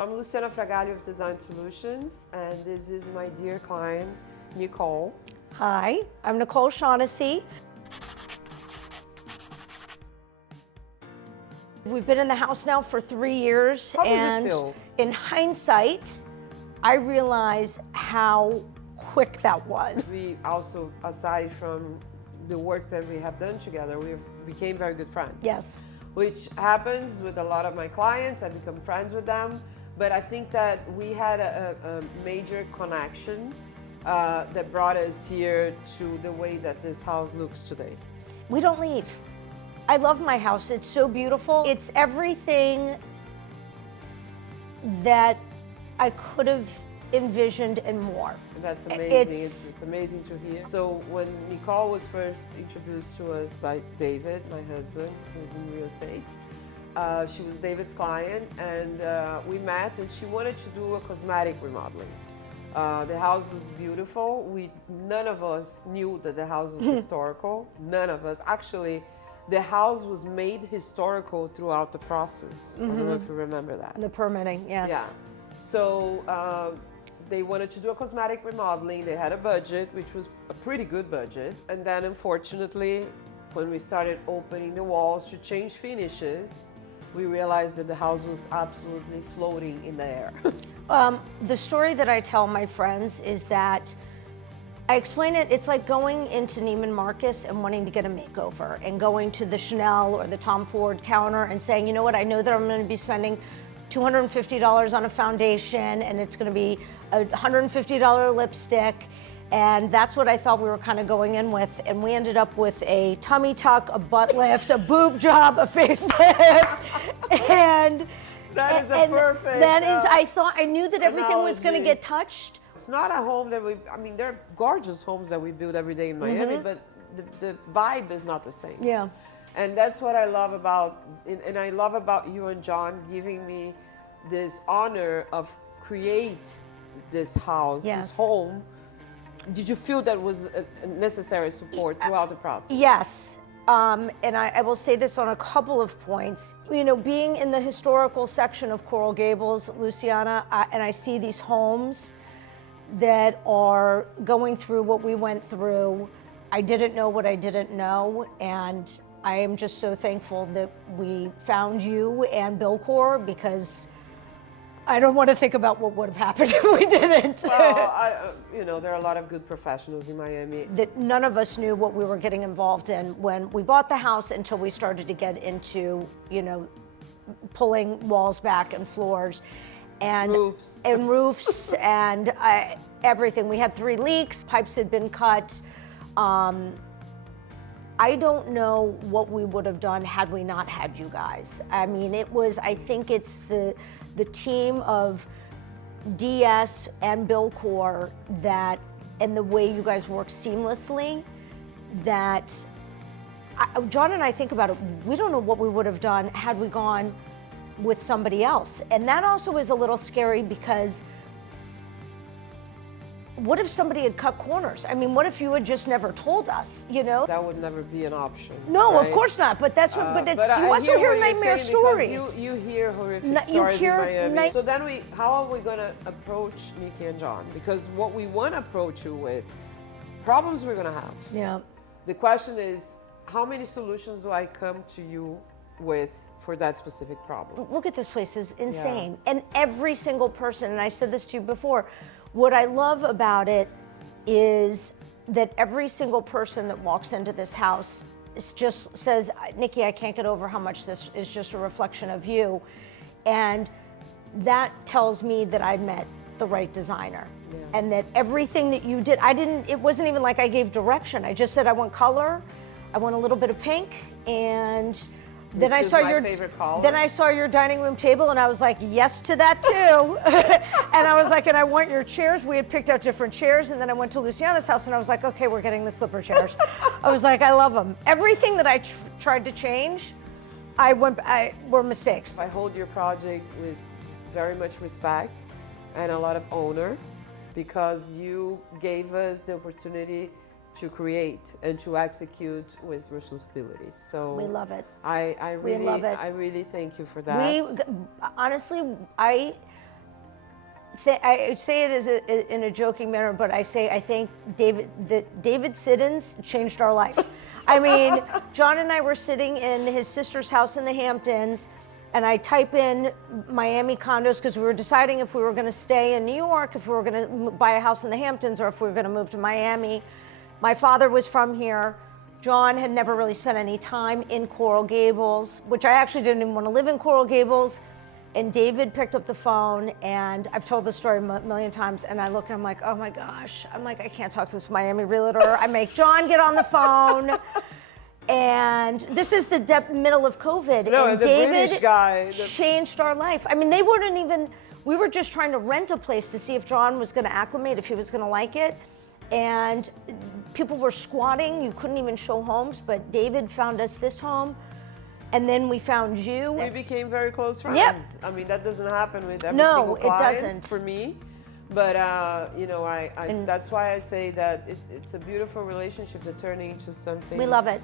I'm Luciana Fragali of Design Solutions, and this is my dear client, Nicole. Hi, I'm Nicole Shaughnessy. We've been in the house now for 3 years, How does it and feel? in hindsight, I realize how quick that was. We also, aside from the work that we have done together, we became very good friends. Yes. Which happens with a lot of my clients. I become friends with them. But I think that we had a major connection that brought us here to the way that this house looks today. We don't leave. I love my house. It's so beautiful. It's everything that I could have envisioned and more. That's amazing. It's amazing to hear. So when Nicole was first introduced to us by David, my husband, who's in real estate, she was David's client, and we met, and she wanted to do a cosmetic remodeling. The house was beautiful. None of us knew that the house was historical. None of us. Actually, the house was made historical throughout the process. I don't know if you remember that. The permitting, yes. Yeah. So they wanted to do a cosmetic remodeling. They had a budget, which was a pretty good budget. And then unfortunately, when we started opening the walls to change finishes, we realized that the house was absolutely floating in the air. The story that I tell my friends is that I explain it, it's like going into Neiman Marcus and wanting to get a makeover, and going to the Chanel or the Tom Ford counter and saying, you know what, I know that I'm going to be spending $250 on a foundation, and it's going to be a $150 lipstick. And that's what I thought we were kind of going in with. And we ended up with a tummy tuck, a butt lift, a boob job, a facelift. and That is a perfect. That is, I knew that everything was going to analogy. get touched. It's not a home that they're gorgeous homes that we build every day in Miami, but the vibe is not the same. Yeah. And that's what I love about, and I love about you and John giving me this honor of create this house, this home. Did you feel that was a necessary support throughout the process? Yes. And I will say this on a couple of points. You know, being in the historical section of Coral Gables, Luciana, and I see these homes that are going through what we went through. I didn't know what I didn't know, and I am just so thankful that we found you and Billcore, because I don't want to think about what would have happened if we didn't. Well, there are a lot of good professionals in Miami. That none of us knew what we were getting involved in when we bought the house until we started to get into, pulling walls back and floors and roofs and everything. We had 3 leaks, pipes had been cut. I don't know what we would have done had we not had you guys. I mean, I think it's the team of DS and Billcore and the way you guys work seamlessly, that John and I think about it, we don't know what we would have done had we gone with somebody else. And that also is a little scary, because what if somebody had cut corners? I mean, what if you had just never told us, That would never be an option. No, right? of course not, but that's what, but it's, you also hear hear what you're nightmare saying, stories. You hear horrific You stories hear in Miami. So then how are we gonna approach Nikki and John? Because what we wanna approach you with, problems we're gonna have. Yeah. The question is, how many solutions do I come to you with for that specific problem? Look at this place, is insane. Yeah. And every single person, and I said this to you before, what I love about it is that every single person that walks into this house just says, Nikki, I can't get over how much this is just a reflection of you. And that tells me that I met the right designer. Yeah. And that everything that you did, it wasn't even like I gave direction. I just said, I want color, I want a little bit of pink, and then I saw your dining room table, and I was like, yes to that too. And I was like, and I want your chairs. We had picked out different chairs, and then I went to Luciana's house, and I was like, okay, we're getting the slipper chairs. I was like, I love them. Everything that I tried to change, were mistakes. I hold your project with very much respect and a lot of honor, because you gave us the opportunity to create and to execute with responsibility. So we love it. I really, love it. I really thank you for that. Honestly, I say it as in a joking manner, but I say I think David sit-ins changed our life. I mean, John and I were sitting in his sister's house in the Hamptons, and I type in Miami condos because we were deciding if we were going to stay in New York, if we were going to buy a house in the Hamptons, or if we were going to move to Miami. My father was from here. John had never really spent any time in Coral Gables, which I actually didn't even want to live in Coral Gables. And David picked up the phone, and I've told this story a million times, and I look and I'm like, oh my gosh. I'm like, I can't talk to this Miami realtor. I make John get on the phone. And this is the middle of COVID. No, and the David British guy changed our life. I mean, they wouldn't even, we were just trying to rent a place to see if John was going to acclimate, if he was going to like it. And people were squatting. You couldn't even show homes, but David found us this home. And then we found you. We became very close friends. Yep. I mean, that doesn't happen with every No, single client it doesn't. for me. But, you know, that's why I say that it's a beautiful relationship that turned into something. We love it.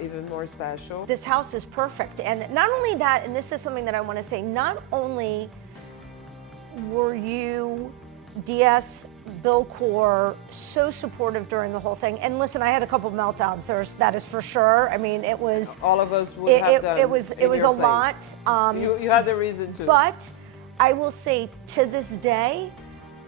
Even more special. This house is perfect. And not only that, and this is something that I want to say, not only were you, DS, Bill Core, so supportive during the whole thing. And listen, I had a couple meltdowns. That is for sure. I mean, it was. All of us would have done. It was a lot. You had the reason to. But I will say, to this day,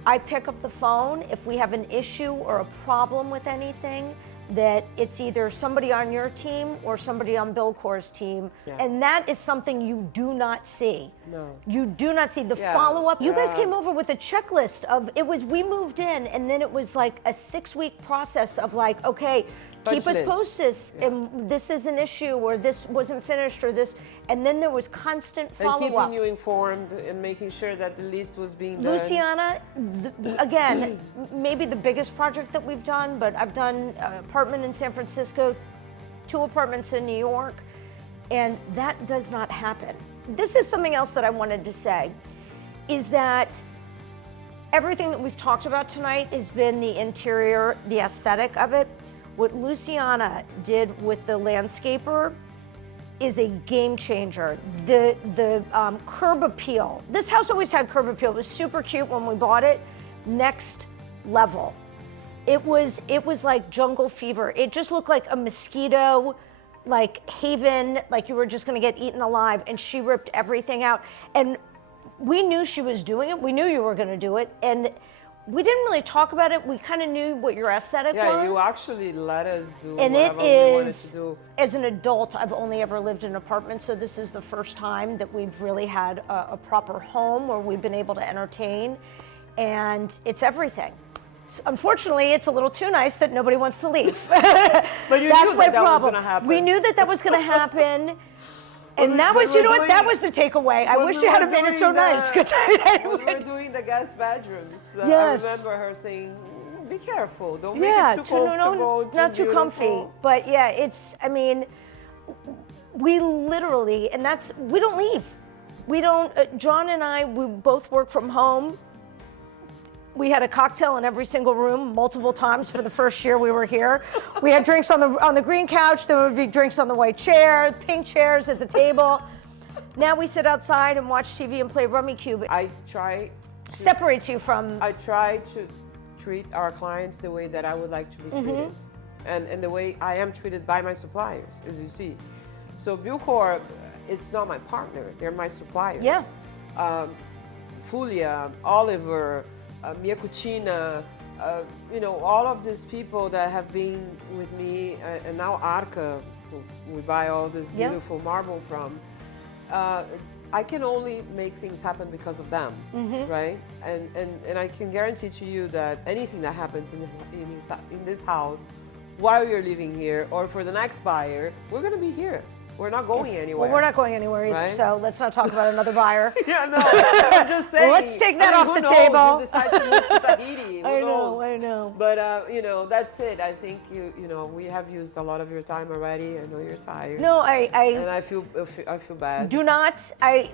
I pick up the phone if we have an issue or a problem with anything, that it's either somebody on your team or somebody on Bill Core's team. Yeah. And that is something you do not see. No. You do not see the follow-up. You guys came over with a checklist of, we moved in, and then it was like a 6-week process of like, okay, keep us posted, and this is an issue, or this wasn't finished, or this, and then there was constant follow-up. And keeping you informed and making sure that the list was being done. Luciana, again, maybe the biggest project that we've done, but I've done an apartment in San Francisco, 2 apartments in New York, and that does not happen. This is something else that I wanted to say, is that everything that we've talked about tonight has been the interior, the aesthetic of it. What Luciana did with the landscaper is a game changer. The curb appeal. This house always had curb appeal. It was super cute when we bought it. Next level. It was like jungle fever. It just looked like a mosquito, like haven, like you were just gonna get eaten alive, and she ripped everything out. And we knew she was doing it. We knew you were gonna do it. And we didn't really talk about it. We kind of knew what your aesthetic was. Yeah, you actually let us do and whatever we wanted to do. As an adult, I've only ever lived in an apartment, so this is the first time that we've really had a proper home where we've been able to entertain, and it's everything. So unfortunately, it's a little too nice that nobody wants to leave. But you That's knew my that problem. was going to happen. We knew that was going to happen. And that was, you know what, that was the takeaway. I wish you had made it so nice. When we were doing the guest bedrooms, yes. I remember her saying, be careful, don't make it too comfortable, not too beautiful. comfy. But yeah, it's, I mean, we literally, and that's, we don't leave. We don't, John and I, we both work from home. We had a cocktail in every single room multiple times for the first year we were here. We had drinks on the green couch, there would be drinks on the white chair, pink chairs at the table. Now we sit outside and watch TV and play Rummy Cube. Separates you from... I try to treat our clients the way that I would like to be treated. And the way I am treated by my suppliers, as you see. So Bucor, it's not my partner, they're my suppliers. Yes. Fulia, Oliver, Mia Cucina, you know, all of these people that have been with me, and now Arca, who we buy all this beautiful marble from, I can only make things happen because of them, right? And I can guarantee to you that anything that happens in this house, while you're living here, or for the next buyer, we're gonna be here. We're not going anywhere. Well, we're not going anywhere either, right? So let's not talk about another buyer. Yeah, no, I'm just saying. Well, let's take that off the table. You decide to move to Tahiti. I know. I know. But you know, that's it. I think you know, we have used a lot of your time already. I know you're tired. No, and I feel bad. do not.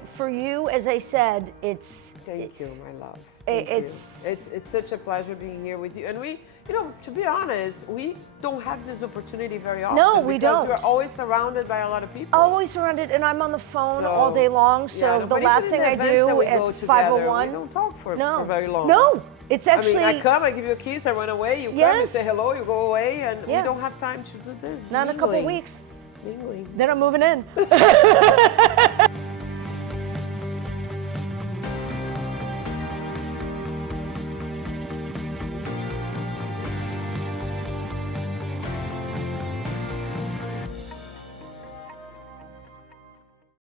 For you, as I said, it's. Thank you, my love. It's such a pleasure being here with you. And we, you know, to be honest, we don't have this opportunity very often. No, we don't. Because we're always surrounded by a lot of people. Always surrounded, and I'm on the phone all day long. So yeah, the last thing I do at 5:01. We don't talk for very long. No, it's actually. I mean, I come, I give you a kiss, I run away. You come, you say hello, you go away, and we don't have time to do this. Not in a couple weeks. Mingling. Then I'm moving in.